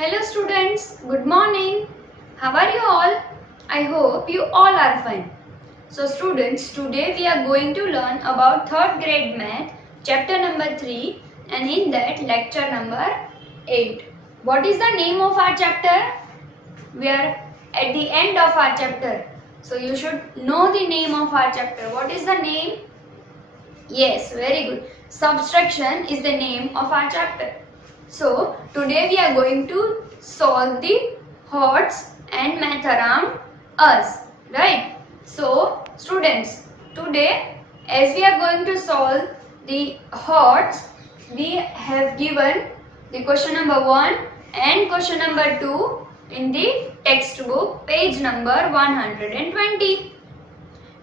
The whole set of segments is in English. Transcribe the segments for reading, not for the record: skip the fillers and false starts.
Hello students, good morning. How are you all? I hope you all are fine. So students, today we are going to learn about 3rd grade math, chapter number 3 and in that lecture number 8. What is the name of our chapter? We are at the end of our chapter. So you should know the name of our chapter. What is the name? Yes, very good. Subtraction is the name of our chapter. So, today we are going to solve the HOTS and math around us. Right? So, students, today as we are going to solve the HOTS, we have given the question number 1 and question number 2 in the textbook, page number 120.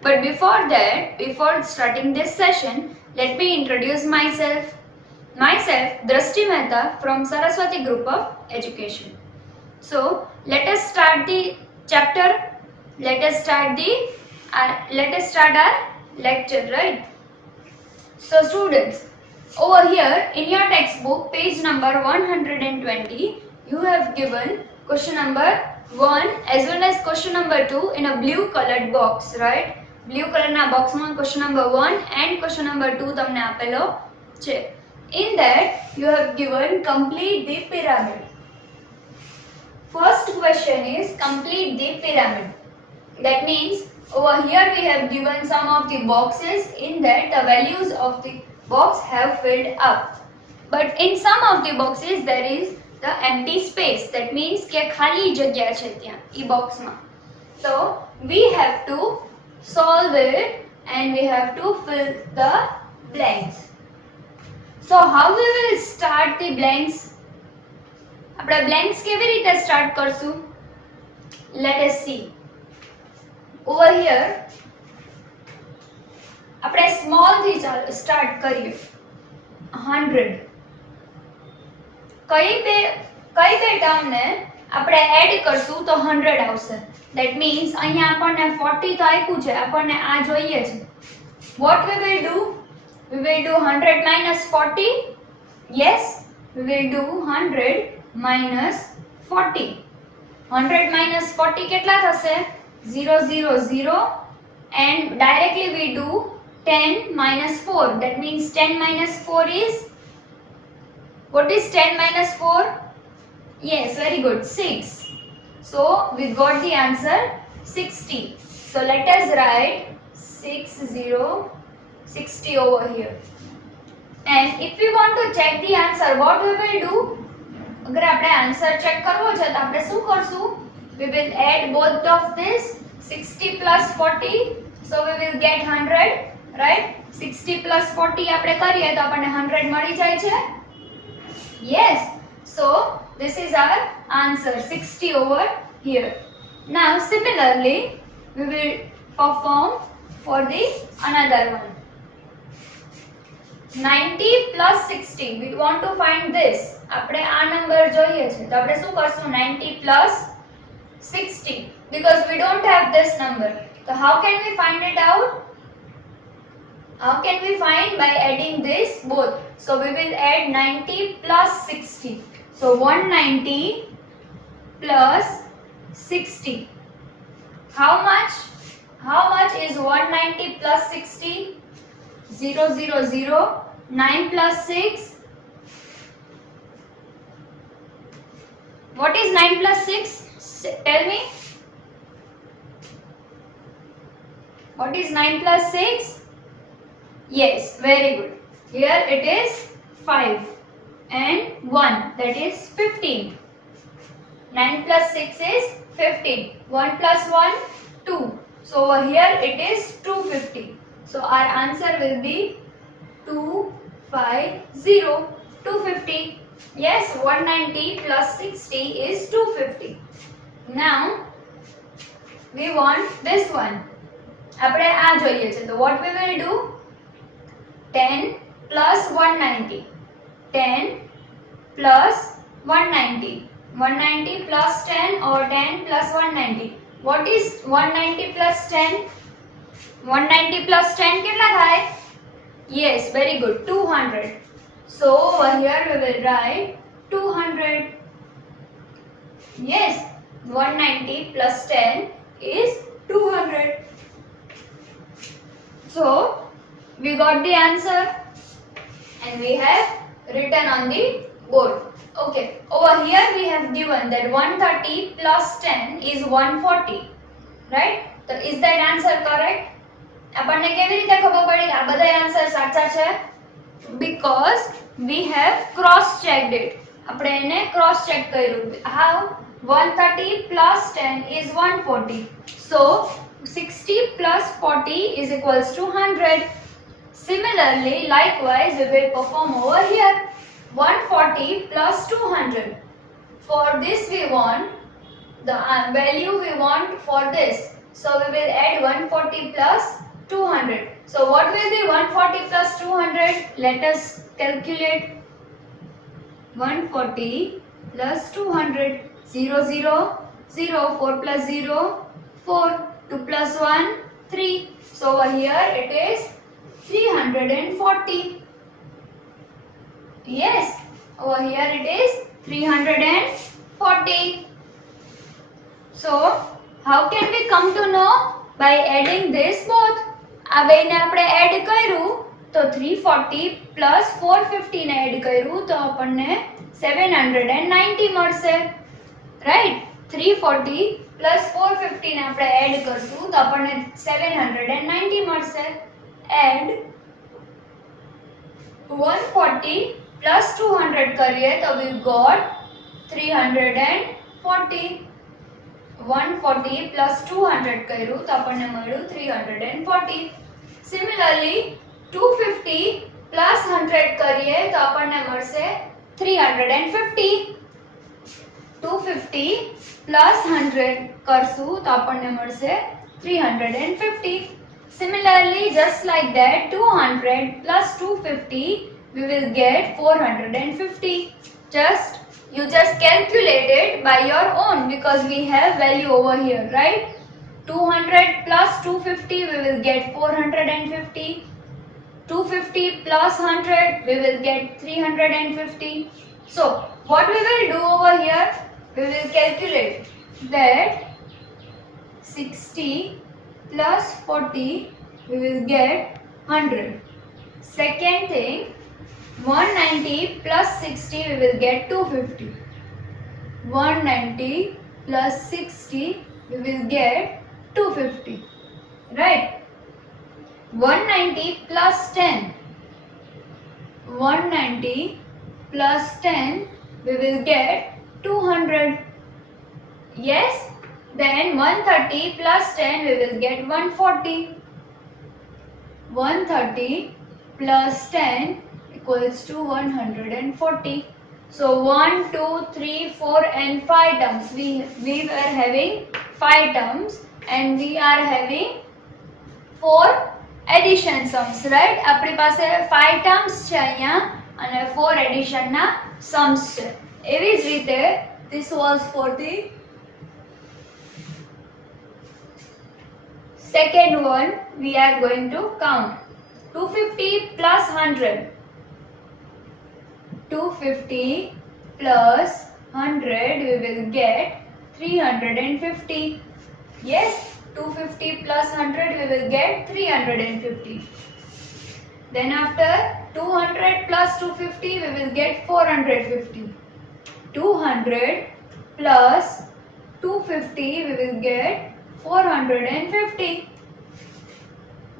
But before that, before starting this session, let me introduce myself. Myself, Drashti Mehta from Saraswati Group of Education. So, let us start the chapter. Let us start our lecture, right? So, students, over here in your textbook, page number 120, you have given question number 1 as well as question number 2 in a blue colored box, right? Blue color na box માં question number 1 and question number 2 તમને આપેલો છે. In that you have given complete the pyramid. First question is complete the pyramid. That means over here we have given some of the boxes. In that the values of the box have filled up. But in some of the boxes there is the empty space. That means કે ખાલી જગ્યા છે ત્યાં ઈ box માં. So we have to solve it and we have to fill the blanks. So how we will start the blanks? આપણે blanks કેવી રીતે start કરશું? Let us see. Over here આપણે small થી start કરીએ. 100. કઈ બે ટર્મ ને આપણે એડ કરશું તો 100 આવશે. That means અહીંયા આપણને 40 તો આપ્યું છે, આપણને આ જોઈએ છે. What we will do? We will do 100 minus 40. Yes, we will do 100 minus 40. 100 minus 40 કેટલા થશે? 0 0 0 and directly we do 10 minus 4. That means 10 minus 4 is, what is 10 minus 4? Yes, very good, 6. So we got the answer 60. So let us write 60 over here. And if we want to check the answer, what we will do? अगर આપણે answer check કરવો છે તો આપણે શું કરશું? We will add both of this, 60 plus 40. So we will get 100, right? 60 plus 40 આપણે કરીએ તો આપણને 100 મળી જાય છે. Yes. So this is our answer, 60 over here. Now similarly we will perform for the another one. 90 plus 60. We want to find this. આપણે આ number જોઈએ છે તો આપણે શું કરશું? 90 plus 60 because we don't have this number. So how can we find it out? How can we find? By adding this both. So we will add 90 plus 60. So 190 plus 60. How much? How much is 190 plus 60? 0 0 0. 9 plus 6. What is 9 plus 6? Tell me. What is 9 plus 6? Yes, very good. Here it is 5 and 1, that is 15. 9 plus 6 is 15. 1 plus 1, 2. So over here it is 250. So our answer will be 250. 250. Yes, 190 plus 60 is 250. Now we want this one. આપણે આ જોઈએ છે તો what we will do? 10 plus 190. 10 plus 190. 190 plus 10 or 10 plus 190. What is 190 plus 10? 190 plus 10 કેટલા થાય? Yes, very good, 200. So over here we will write 200. Yes, 190 plus 10 is 200. So, we got the answer and we have written on the board. Okay, over here we have given that 130 plus 10 is 140. Right? So, is that answer correct? આપણને કેવી રીતે ખબર પડી કે આ બધા answer સાચા છે? Because we have cross checked it. આપણે એને cross check કર્યું. How? 130 plus 10 is 140. So 60 plus 40 is equals to 100. Similarly, likewise, we will perform over here. 140 plus 200. For this we want the value we want for this. So we will add 140 plus 200. So what will be 140 plus 200? Let us calculate. 140 plus 200. 0, 0, 0. 4 plus 0, 4. 2 plus 1, 3. So over here it is 340. Yes, over here it is 340. So how can we come to know? By adding this both. આ બેને આપણે add કર્યું તો 340 plus 450 ને add કર્યું તો આપણને 790 મળશે. રાઈટ? 340 plus 450 ને આપણે એડ કરશું તો આપણને 790 મળશે. એડ 140 plus 200 કરીએ તો we got 340. 140 plus 200 કર્યું તો આપણને મળ્યું 340. Similarly 250 plus 100 કરીએ તો આપણને મળશે 350. 250 plus 100 કરશું તો આપણને મળશે 350. Similarly, just like that, 200 plus 250 we will get 450. You just calculate it by your own because we have value over here, right? 200 plus 250 we will get 450. 250 plus 100 we will get 350. So what we will do over here, we will calculate that 60 plus 40 we will get 100. Second thing, 190 plus 60 we will get 250. 190 plus 60 we will get 250. Right? 190 plus 10. 190 plus 10 we will get 200. Yes? Then 130 plus 10 we will get 140. 130 plus 10 equals to 140. So 1, 2, 3, 4 and 5 terms. We were having 5 terms and we are having 4 addition sums, right? આપણી પાસે 5 terms છે અહીંયા અને 4 addition ના sums છે. એવી જ રીતે this was for the second one. We are going to count 250 plus 100. 250 plus 100 we will get 350. Yes, 250 plus 100 we will get 350. Then after 200 plus 250 we will get 450. 200 plus 250 we will get 450.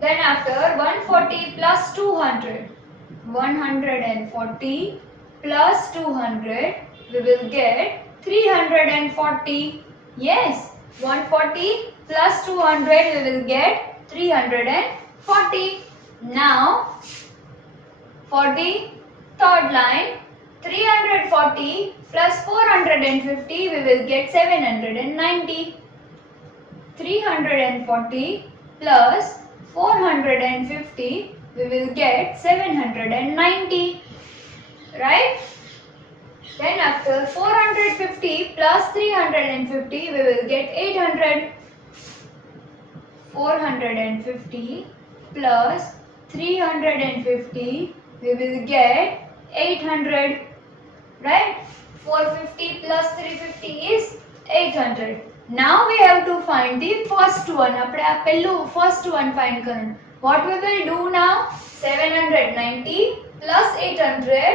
Then after 140 plus 200. 140 plus 200 we will get 340. Yes, 140 plus 200 we will get 340. Now for the third line, 340 plus 450 we will get 790. 340 plus 450 we will get 790. Right? Then after 450 plus 350 we will get 800. 450 plus 350 we will get 800. Right? 450 plus 350 is 800. Now we have to find the first one. આપણે આ પહેલું first one find કરવાનું. What we will do now? 790 plus 800.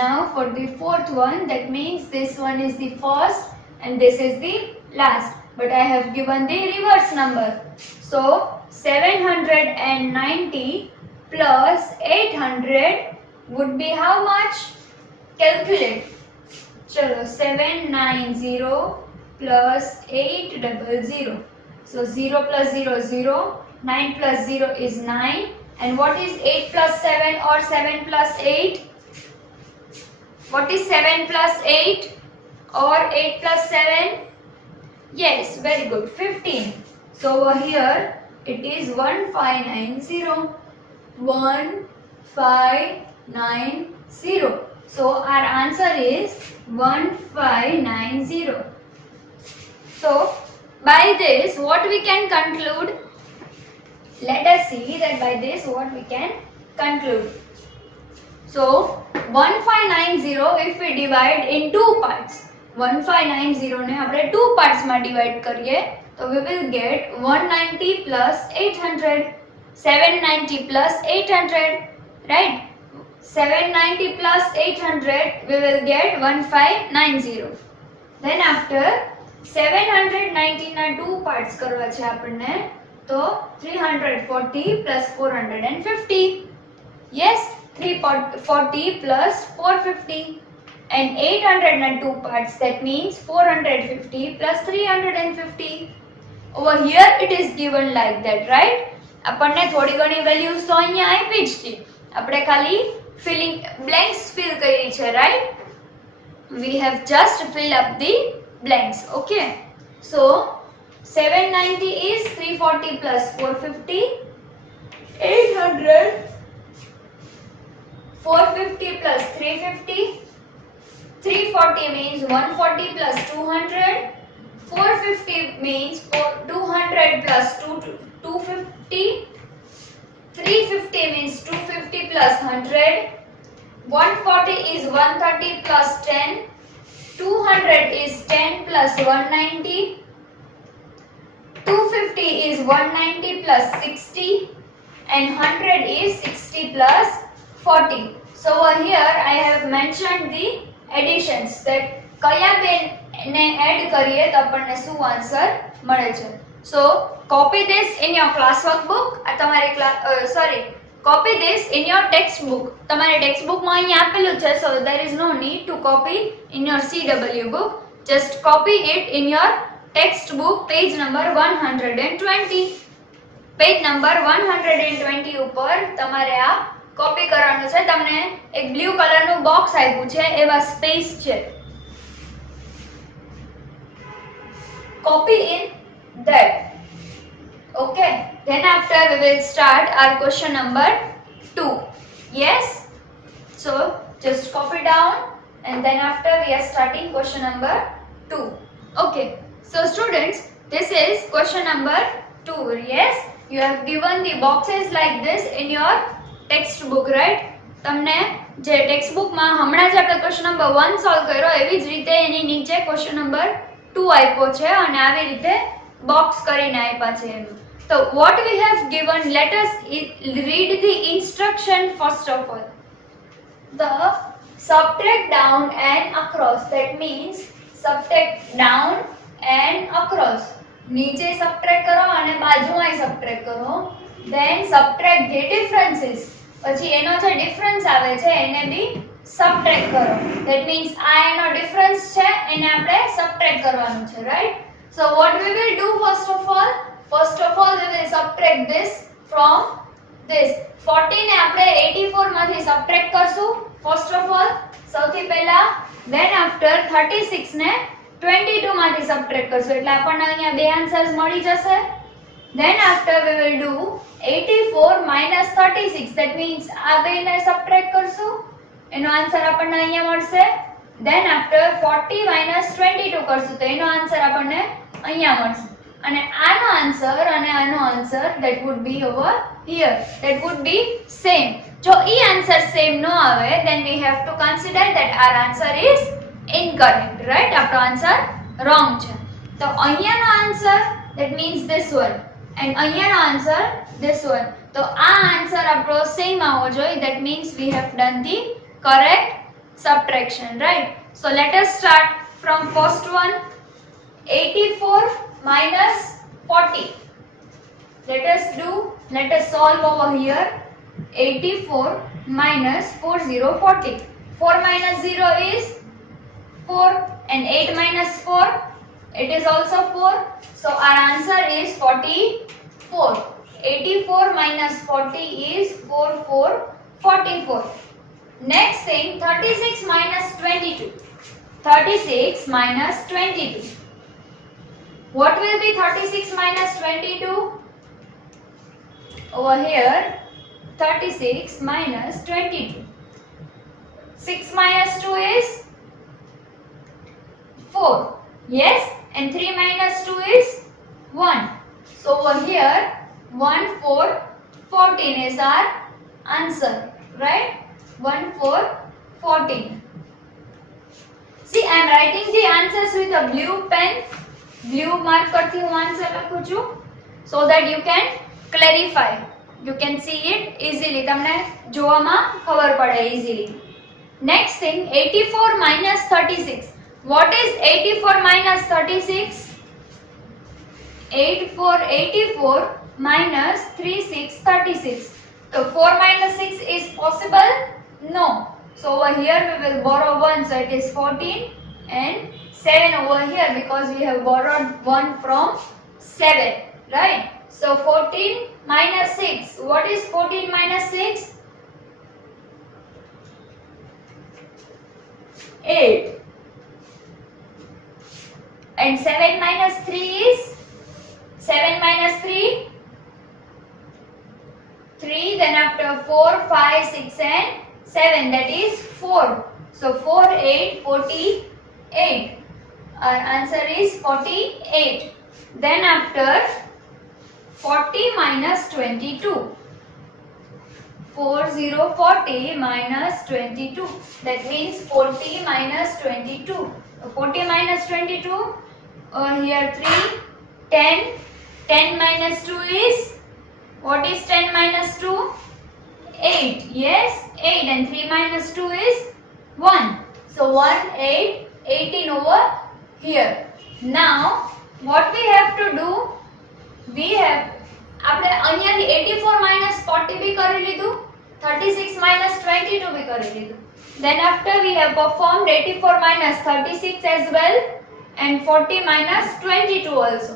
Now for the fourth one, that means this one is the first and this is the last. But I have given the reverse number. So 790 plus 800 would be how much? Calculate. Chalo, 790 plus 800. So 0 plus 0 0, 9 plus 0 is 9. And what is 8 plus 7 or 7 plus 8? What is 7 plus 8 or 8 plus 7? Yes, very good, 15. So over here it is 1590. 1590. So our answer is 1590. So by this what we can conclude? Let us see that by this what we can conclude. So 1590 if we divide in two parts, 1590 ને આપણે two parts માં divide કરીએ તો we will get 190 plus 800, 790 plus 800, right? 790 plus 800 we will get 1590. Then after 790 ના two parts કરવા છે આપણને તો 340 plus 450. Yes, 340 plus 450. And 800 na two parts, that means 450 plus 350. Over here it is given like that, right? આપણને થોડી ઘણી values તો અહીંયા આપી જ છે, આપણે ખાલી filling blanks fill કરી છે, right? We have just fill up the blanks. Okay, so 790 is 340 plus 450, 800 450 plus 350, 340 means 140 plus 200, 450 means 200 plus 250, 350 means 250 plus 100, 140 is 130 plus 10, 200 is 10 plus 190, 250 is 190 plus 60, and 100 is 60 plus 40. So over here I have mentioned the additions, that કયા બે ને add કરીએ તો આપણને શું answer મળે છે. So copy this in your class workbook. તમારે copy this in your textbook. તમારે textbook માં અહીં આપેલું છે, so there is no need to copy in your CW book. Just copy it in your textbook, page number 120. Page number 120 ઉપર તમારે આ copy કરવાનું છે. તમને એક બ્લુ કલરનું બોક્સ આપ્યું છે, એવા સ્પેસ છે. Copy in that. Okay, then after we will start our question number 2. Yes, so just copy down and then after we are starting question number 2. Okay, so students, this is question number 2. Yes, you have given the boxes like this in your textbook, right? તમને જે textbook માં હમણાં જ આપણે question number 1 solve કર્યો એવી જ રીતે એની નીચે ક્વેશ્ચન નંબર 2 આપ્યો છે અને આવી રીતે બોક્સ કરીને આપ્યા છે એનું. So what we have given, let us read the instruction first of all. The subtract down and across, that means subtract down and across. નીચે subtract કરો અને બાજુમાં subtract કરો. Then subtract the differences. પછી એનો જે ડિફરન્સ આવે છે એને બી subtract કરો. That means આ એનો ડિફરન્સ છે, એને આપણે subtract કરવાનું છે, right? So what we will do first of all? First of all we will subtract this from this. 40 ને આપણે 84 માંથી subtract કરશું first of all, સૌથી પહેલા. Then after 36 ને 22 માંથી subtract કરશું, એટલે આપણને અહીંયા બે આન્સર્સ મળી જશે. Then after we will do 84 minus 36, that means આ બેને subtract કરશું, એનો આન્સર આપણને અહીંયા મળશે. Then after 40 minus 22 કરશું તો એનો આન્સર આપણને અહીંયા મળશે. અને આનો આન્સર અને આનો answer that would be over here, that would be same. જો ઈ આન્સર સેમ ન આવે then we have to consider that our answer is incorrect, right? આપણો આન્સર રોંગ છે. તો અહીંયાનો answer that means this one and અહીંયાનો answer this one. તો આ આન્સર આપણો સેમ આવવો જોઈએ. that means we have done the correct subtraction, right? So let us start from first one. 84 minus 40. Let us solve over here. 84 minus 40. 4 minus 0 is 4 and 8 minus 4, it is also 4. So our answer is 44. 84 minus 40 is 44. Next thing, 36 minus 22. 36 minus 22. What will be 36 minus 22? Over here, 36 minus 22. 6 minus 2 is 4. Yes, and 3 minus 2 is 1. So over here 1 4 14 is our answer, right? 1 4 14. See, I am writing the answers with a blue pen. Blue marker થી હું answer લખું છું so that you can clarify. You can see it easily. તમને જોવામાં ખબર પડે easily. Next thing, 84 minus 36. What is 84 minus 36? 84 minus 36 36. So 4 minus 6 is possible? No. So over here we will borrow 1, so it is 14 and 7 over here because we have borrowed 1 from 7, right? So 14 minus 6. What is 14 minus 6? 8. And 7 minus 3 is 7 minus 3 3, then after 4 5 6 and 7, that is 4. So 4 8 48. Our answer is 48. Then after 40 minus 22. 40 minus 22. That means 40 minus 22. 40 minus 22. Here 3, 10. 10 minus 2 is, what is 10 minus 2? 8. Yes, 8 and 3 minus 2 is 1. So 1, 8, 18 over here. Now, what we have to do? We have, આપણે અહીંયાથી 84 minus 40 भी કરી લીધું, 36 minus 22 भी કરી લીધું. Then after we have performed 84 minus 36 as well and 40 minus 22 also.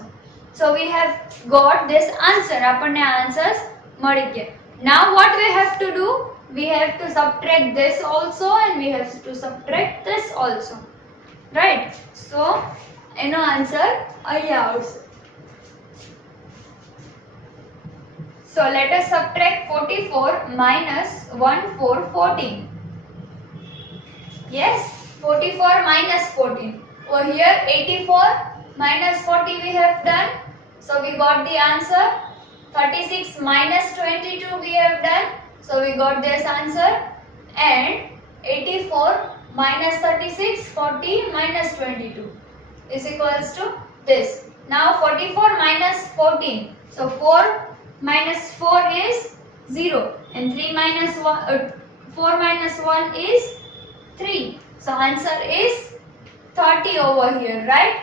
So we have got this answer. આપણને answers મળી ગયા. Now what we have to do? We have to subtract this also and we have to subtract this also. Right? So એનો answer અહીંયા આવશે. So let us subtract 44 minus 14. Yes, 44 minus 14. Over here 84 minus 40 we have done. So we got the answer. 36 minus 22 we have done. So we got this answer. And 84 minus 36, 40 minus 22 is equals to this. Now 44 minus 14. So 4 minus 4 is 0 and 3 minus 1, 4 minus 1 is 3. So answer is 30 over here, right?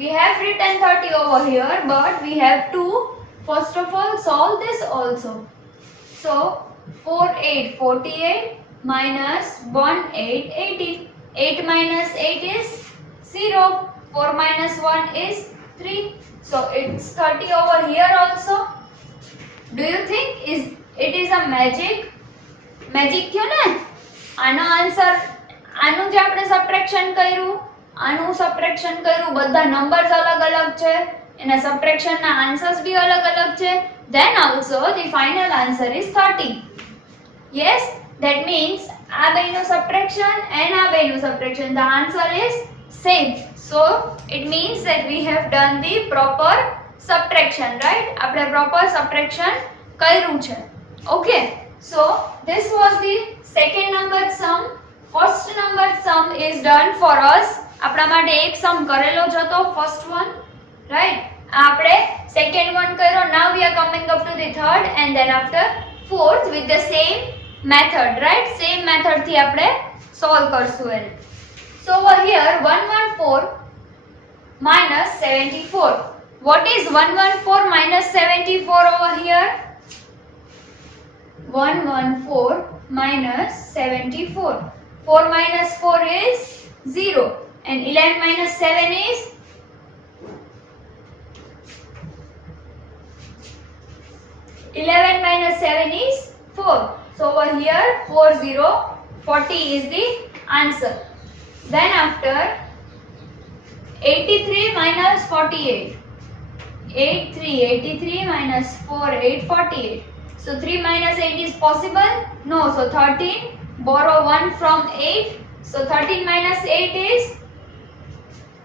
We have written 30 over here, but we have to first of all solve this also. So 4 8 48 minus 1 8 80. 8 minus 8 is 0. 4 minus 1 is 3. So it's 30 over here also. Do you think it is a magic? Magic क्यों ना? આનો answer, આનું જે આપણે subtraction કર્યું, આનું subtraction કર્યું, બધા નંબર્સ અલગ અલગ છે, એના સબટ્રેક્શનના આન્સર્સ બી અલગ અલગ છે. Then also the final answer is 30. Yes, that means આ બેનું સબટ્રેક્શન and આ બેનું subtraction, the answer is same. So it means that we have done the proper subtraction, right? આપણે proper subtraction કર્યું છે. Okay, so this was the second number sum First number sum is done for us. આપણા માટે એક સમ કરેલો જ હતો first one, right? આપણે second one કર્યો. Now we are coming up to the third and then after fourth with the same method, right? Same method થી આપણે solve કરશું એને. So over here 114 minus 74. What is 114 minus 74 over here? 114 minus 74. 4 minus 4 is 0 and 11 minus 7 is 11 minus 7 is 4. So over here 40 is the answer. Then after 83 minus 48. 83 minus 4, 48. So 3 minus 8 is possible? No. So 13, borrow 1 from 8. So 13 minus 8 is,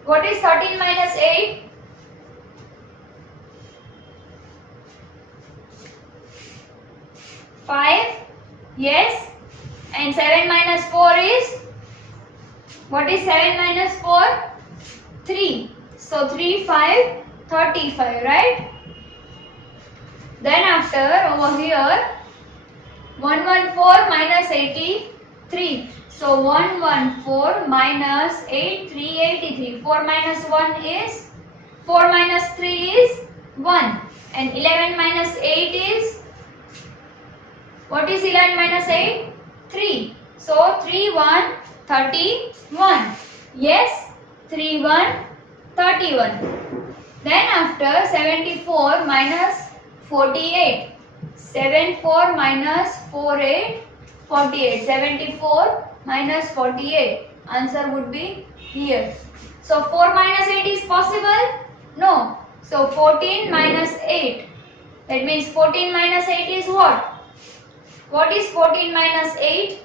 what is 13 minus 8? 5. Yes. And 7 minus 4 is, what is 7 minus 4? 3. So 3, 5, 35, right? Then after over here 114 minus 83. So 114 minus 83. 4 minus 1 is 4 minus 3 is 1 and 11 minus 8 is, what is 11 minus 8? 3. So 3 1 31. Yes, 3 1 31. Then after 74 minus 48. 74 minus 48. 74 minus 48. Answer would be here. So 4 minus 8 is possible? No. So 14 minus 8. That means 14 minus 8 is what? What is 14 minus 8?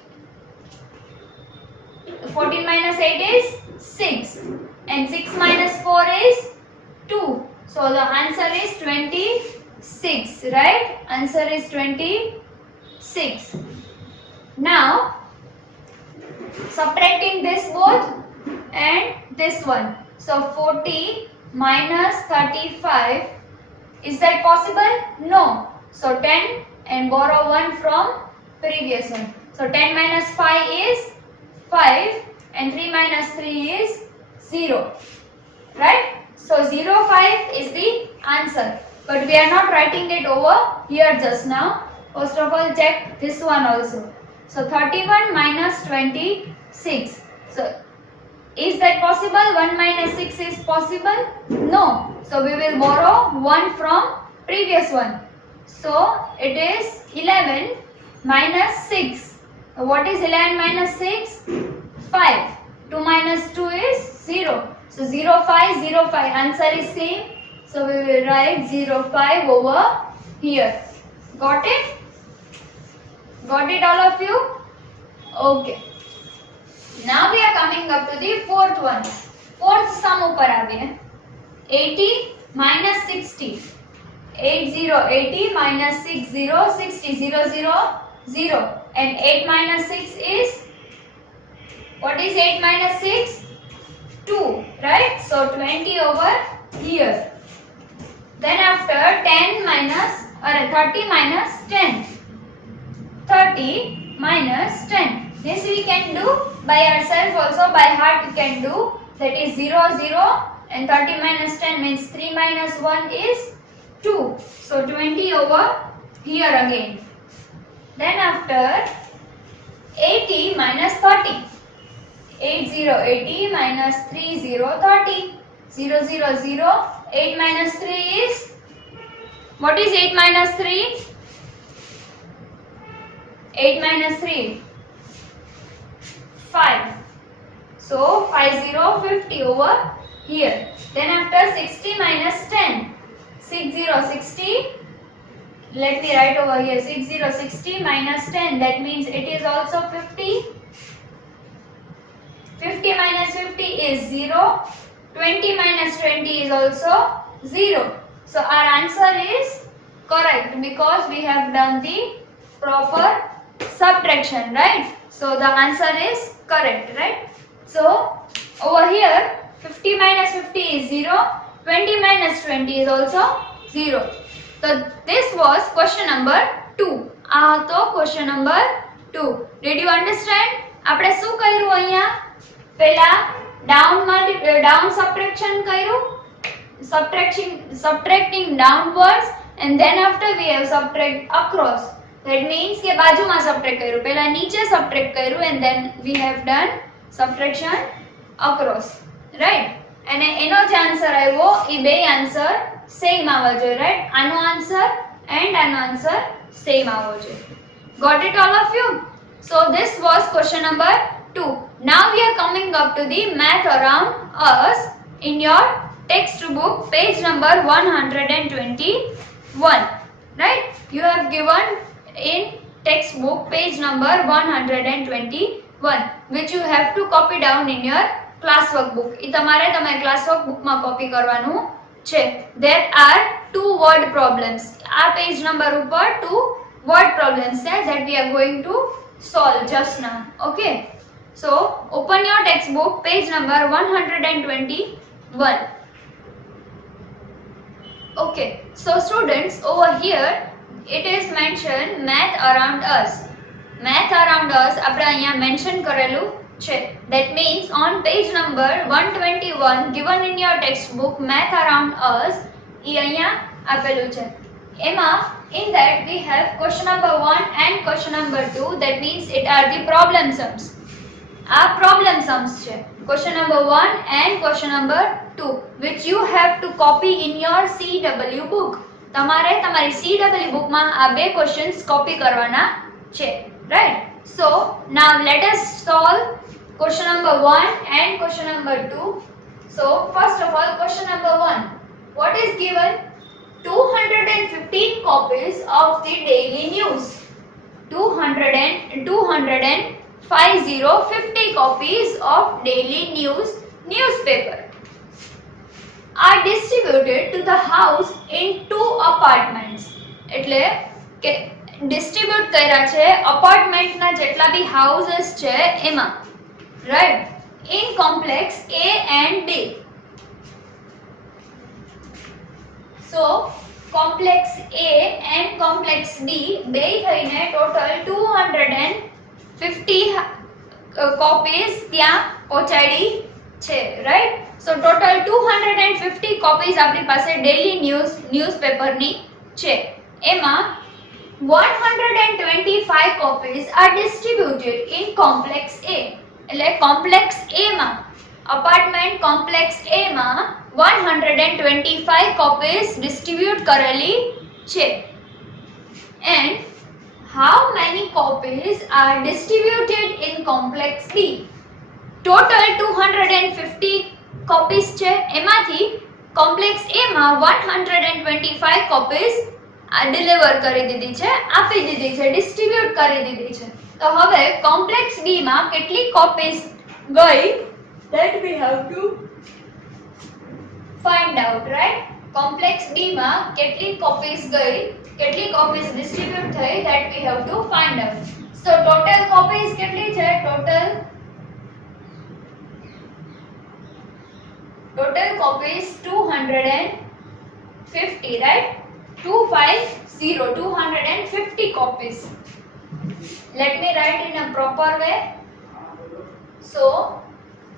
14 minus 8 is 6. And 6 minus 4 is 2. So the answer is 26, right? Answer is 26. Now subtracting this both and this one. So 40 minus 35. Is that possible? No. So 10 and borrow 1 from previous one. So 10 minus 5 is 5 and 3 minus 3 is 0. Right? So 05 is the answer. But we are not writing it over here just now. First of all check this one also. So 31 minus 26. So is that possible? 1 minus 6 is possible? No. So we will borrow 1 from previous one. So it is 11 minus 6. So what is 11 minus 6? 5. 2 minus 2 is 0. So 05, 05. Answer is same. So we will write 05 over here. Got it? Got it all of you? Okay. Now we are coming up to the fourth one. Fourth sum upar aviye. 80 minus 60. 80 minus 60, 0, 0. And 8 minus 6 is, what is 8 minus 6? 2, right? So 20 over here. Then after 30 minus 10. 30 minus 10. This we can do by ourselves also, by heart we can do. That is 0, 0 and 30 minus 10 means 3 minus 1 is 2. So 20 over here again. Then after 80 minus 30. 80 minus 30. 0, 8 minus 3 is, what is 8 minus 3? 8 minus 3. 5. So 50 over here. Then after 60 minus 10. 60. Let me write over here. 60 minus 10. That means it is also 50. 50 minus 50 is 0. 20 minus 20 is also 0. So our answer is correct because we have done the proper subtraction, right? So the answer is correct, right? So over here 50 minus 50 is 0, 20 minus 20 is also 0. So this was question number 2. આ હતો question number 2. Did you understand? આપણે શું કર્યું અહીંયા? પહેલા down subtraction કર્યું, subtracting downwards, and then after we have subtract across. That means કે બાજુમાં subtract કર્યું, પહેલા નીચે subtract કર્યું, and then we have done subtraction across, right? અને એનો જે આન્સર આવ્યો એ બે આન્સર સેમ આવવા જોઈએ, right? આનો આન્સર and આનો આન્સર સેમ આવવો જોઈએ. Got it all of you? So this was question number 2. Now we are coming up to the math around us in your textbook, page number 121, right? You have given in textbook page number 121, which you have to copy down in your classwork book. એ તમારે classwork book માં copy કરવાનું છે. There are 2 word problems. આ page number ઉપર 2 word problems છે that we are going to solve just now. Okay, so open your textbook, page number 121. Okay, so students, over here it is mentioned math around us. Math around us આપણે અહીંયા mention કરેલું છે. That means on page number 121 given in your textbook, math around us એ અહીંયા આપેલું છે. એમાં in that we have question number 1 and question number 2. That means it are the problem sums. આ problem sums છે. Question number 1 and question number 2, which you have to copy in your CW book. તમારે તમારી CW book માં આ બે questions copy કરવાના છે, right? So now let us solve question number 1 and question number 2. So first of all, question number 1, what is given? 215 copies of the daily news. 250 copies of daily news newspaper are distributed to the house in 2 apartments. એટલે કે distribute કર્યા છે apartment ના જેટલા બી houses છે એમાં, right? In complex A and D. So complex A and complex D બે થઈને total 250 copies ત્યાં પહોંચાડી છે, right? So total 250 copies આપણી પાસે daily newspaper ની છે. એમાં 125 copies are distributed in complex A. એટલે complex A માં, apartment complex A માં 125 copies distribute કરેલી છે. And how many copies are distributed in complex B? Total 250 copies છે, એમાંથી complex A માં 125 copies deliver કરી દીધી છે, આપી દીધી છે, distribute કરી દીધી છે. તો હવે complex B માં કેટલી copies ગઈ, that we have to find out, right? Complex B માં કેટલી copies ગઈ, કેટલી copies distribute થઈ, that we have to find out. So total copies કેટલી છે? Total copies 250, right? 250 copies. Let me write in a proper way. So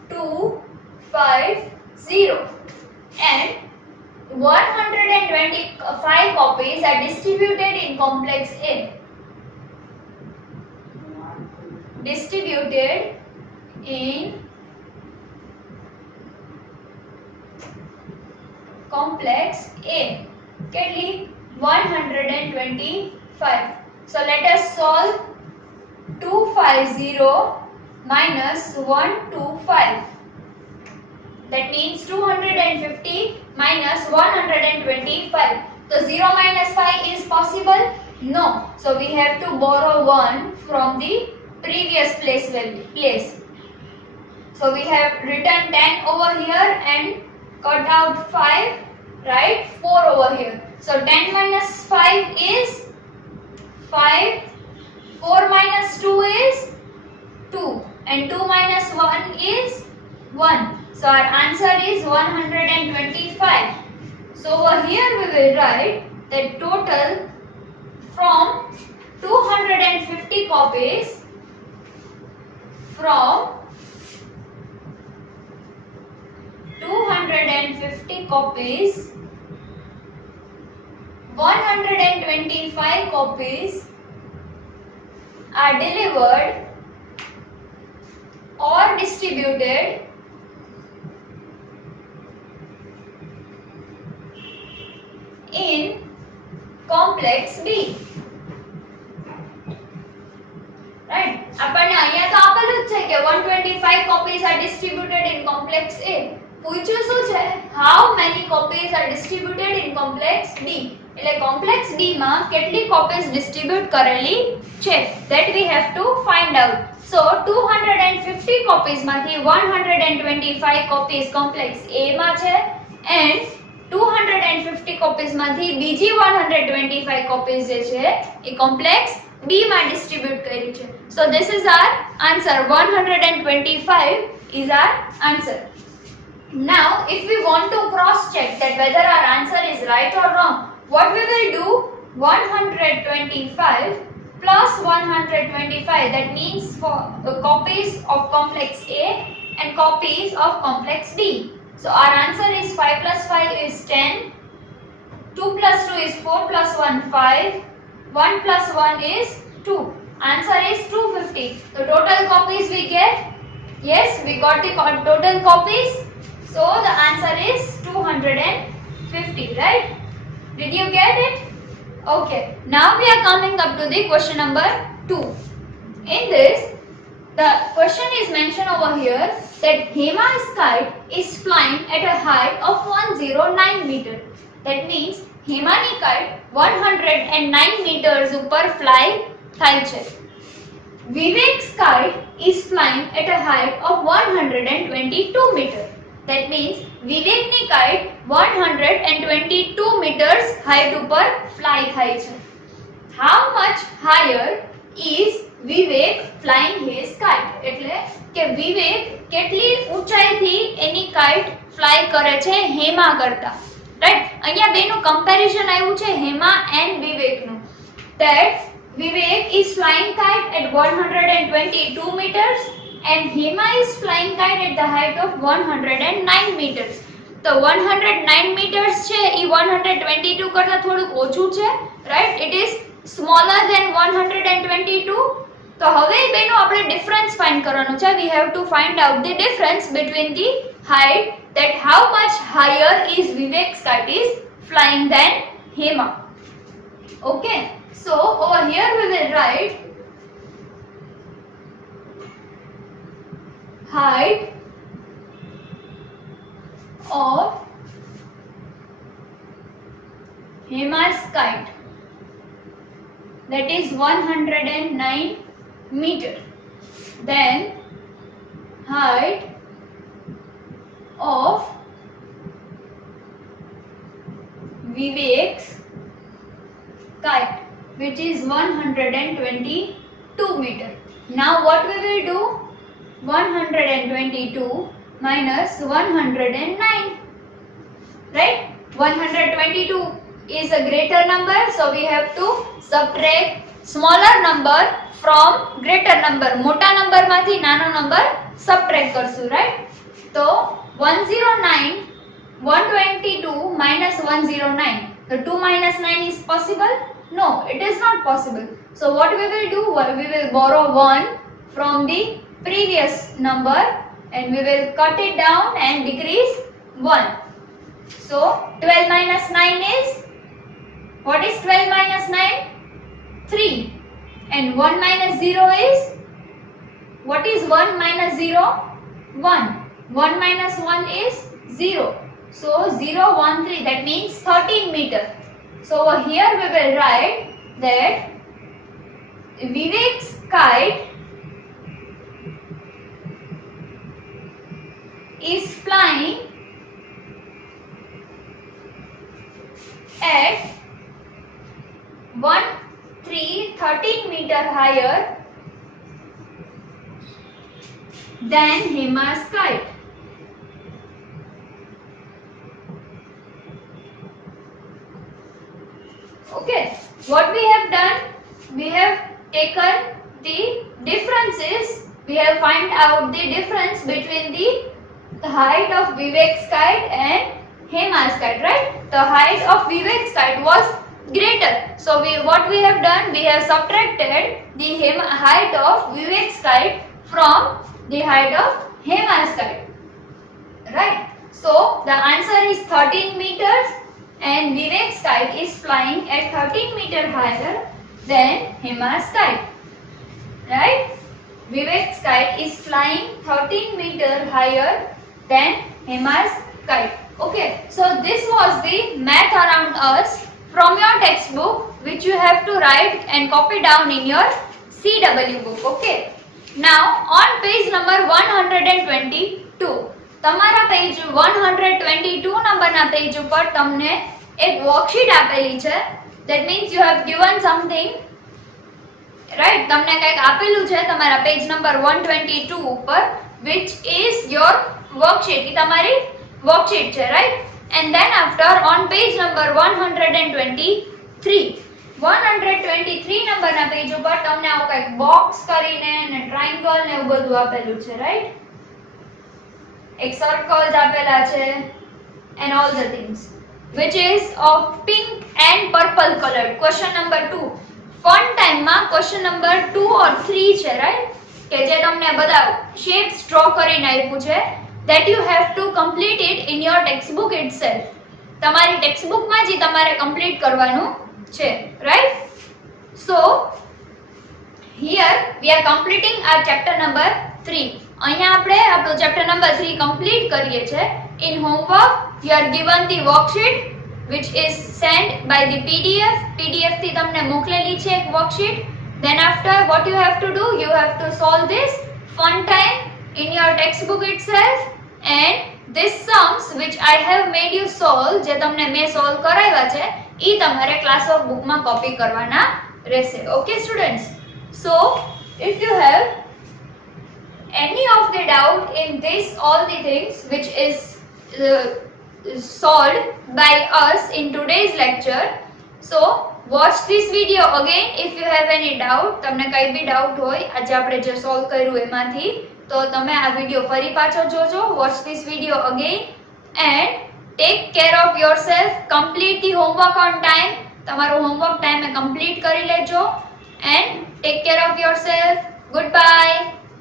250 and 125 copies are distributed in complex A. Distributed in complex A. કેટલી? 125. So let us solve 250 minus 125. That means 250 minus 125. So 0 minus 5 is possible? No. So we have to borrow 1 from the previous place. So we have written 10 over here and cut out 5, right? 4 over here. So 10 minus 5 is 5. 4 minus 2 is 2. and 2 minus 1 is 1. So our answer is 125. So over here we will write that total from 250 copies, from 250 copies, 125 copies are delivered or distributed in complex B. Right? આપણને અહીંયા તો આપેલું જ છે કે 125 copies are distributed in complex A. પૂછ્યું શું છે? How many copies are distributed in complex B? એટલે complex D માં કેટલી copies distribute કરેલી છે? That we have to find out. So 250 copies માંથી 125 copies complex A માં છે and 250 copies માંથી બીજી 125 copies જે છે એ complex B માં distribute કરી છે. So this is our answer. 125 is our answer. Now if we want to cross check that whether our answer is right or wrong, what we will do? 125 plus 125, that means for the copies of complex A and copies of complex B. So our answer is 5 plus 5 is 10, 2 plus 2 is 4 plus 1 5, 1 plus 1 is 2. Answer is 250. So total copies we get? Yes, we got the total copies. So the answer is 250, right? Did you get it? Okay. Now we are coming up to the question number 2. In this, the question is mentioned over here that Hema's kite is flying at a height of 109 meter. That means Hemani kite 109 meters ઉપર fly થાય છે. Vivek's kite is flying at a height of 122 meter. That means Vivekની kite 122 meters height ઉપર fly થાય છે. How much higher is Vivek flying his kite? એટલે કે વિવેક કેટલી ઊંચાઈથી એની kite fly કરે છે હેમા કરતા. રાઈટ? અહીંયા બેનું કમ્પેરિઝન આવ્યું છે Hema and વિવેકનું. That Vivek is flying kite at 122 meters and Hema is flying kite at the height of 109 meters. તો 109 meters છે એ 122 કરતા થોડુંક ઓછું છે. Right? It is smaller than 122. તો હવે બેનો આપણે ડિફરન્સ ફાઇન્ડ કરવાનો છે. We have to find out the difference between the height, that how much higher is Vivek's kite is flying than Hema. Okay. So over here we will write height of Hema's kite, that is 109 meter. Then height of Vivek's kite, which is 122 meter. Now what we will do? 122 minus 109. Right? 122 is a greater number, so we have to subtract smaller number from greater number. મોટા number માંથી નાનો number subtract કરશું. Right? So 109, 122 minus 109. So 2 minus 9 is possible? No, it is not possible. So what we will do? We will borrow 1 from the previous number and we will cut it down and decrease 1. So 12 minus 9 is, what is 12 minus 9? 3. And 1 minus 0 is, what is 1 minus 0? 1. 1 minus 1 is 0. So 0, 1, 3, that means 13 meter. So over here we will write that Vivek's kite is flying at 13 meter higher than Hema's kite. Okay, what we have done, we have taken the differences, we have find out the difference between the height of Vivek's kite and Hema's kite, right? The height of Vivek's kite was greater. So what we have done, we have subtracted the height of Vivek's kite from the height of Hema's kite, right? So the answer is 13 meters and Vivek's kite is flying at 13 meter higher than Hema's kite, right? Vivek's kite is flying 13 meter higher than Hema's kite. Okay, so this was the math around us from your textbook, which you have to write and copy down in your CW book. Okay, now on page number 122, તમારા page 122 નંબરના page ઉપર તમને એક worksheet આપેલી છે. That means you have given something, right? તમને કંઈક આપેલું છે તમારા પેજ નંબર 122 ઉપર, which is your worksheet. એ તમારી worksheet છે, right? And then after on page number 123, 123 નંબરના પેજ ઉપર તમને આવું કંઈક બોક્સ કરીને ને ટ્રાયંગલ ને એવું બધું આપેલું છે, right? એક circles આપેલા છે and all the things, which is of pink and purple colored. Question number 2, fun time માં question number 2 or 3 છે, right? કે જે તમને બધા shapes draw કરીને આપ્યું છે, that you have to complete it in your textbook itself. તમારી textbook માં જ તમારે complete કરવાનું છે, right? So here we are completing our chapter number 3. અહીંયા આપણે આપણું chapter number 3 complete કરીએ છે. In homework you are given the worksheet which is sent by the PDF થી તમને મોકલેલી છે એક worksheet. Then after what you have to do, you have to solve this fun time in your textbook itself, and this sums which I have made you solve, જે તમને મેં solve કરાવ્યા છે, ઈ તમારે class of book માં copy કરવાના રહેશે. Okay students, so if you have any of the doubt in this all the things which is solved by us in today's lecture, so watch this video again if you have any doubt. તમને કઈ બી doubt હોય આજે આપણે જે solve કર્યું એમાંથી, તો તમે આ વિડિયો ફરી પાછો જોજો. Watch this video again and take care of yourself. Complete the homework on time. તમારું homework time એ complete કરી લેજો and take care of yourself. Goodbye.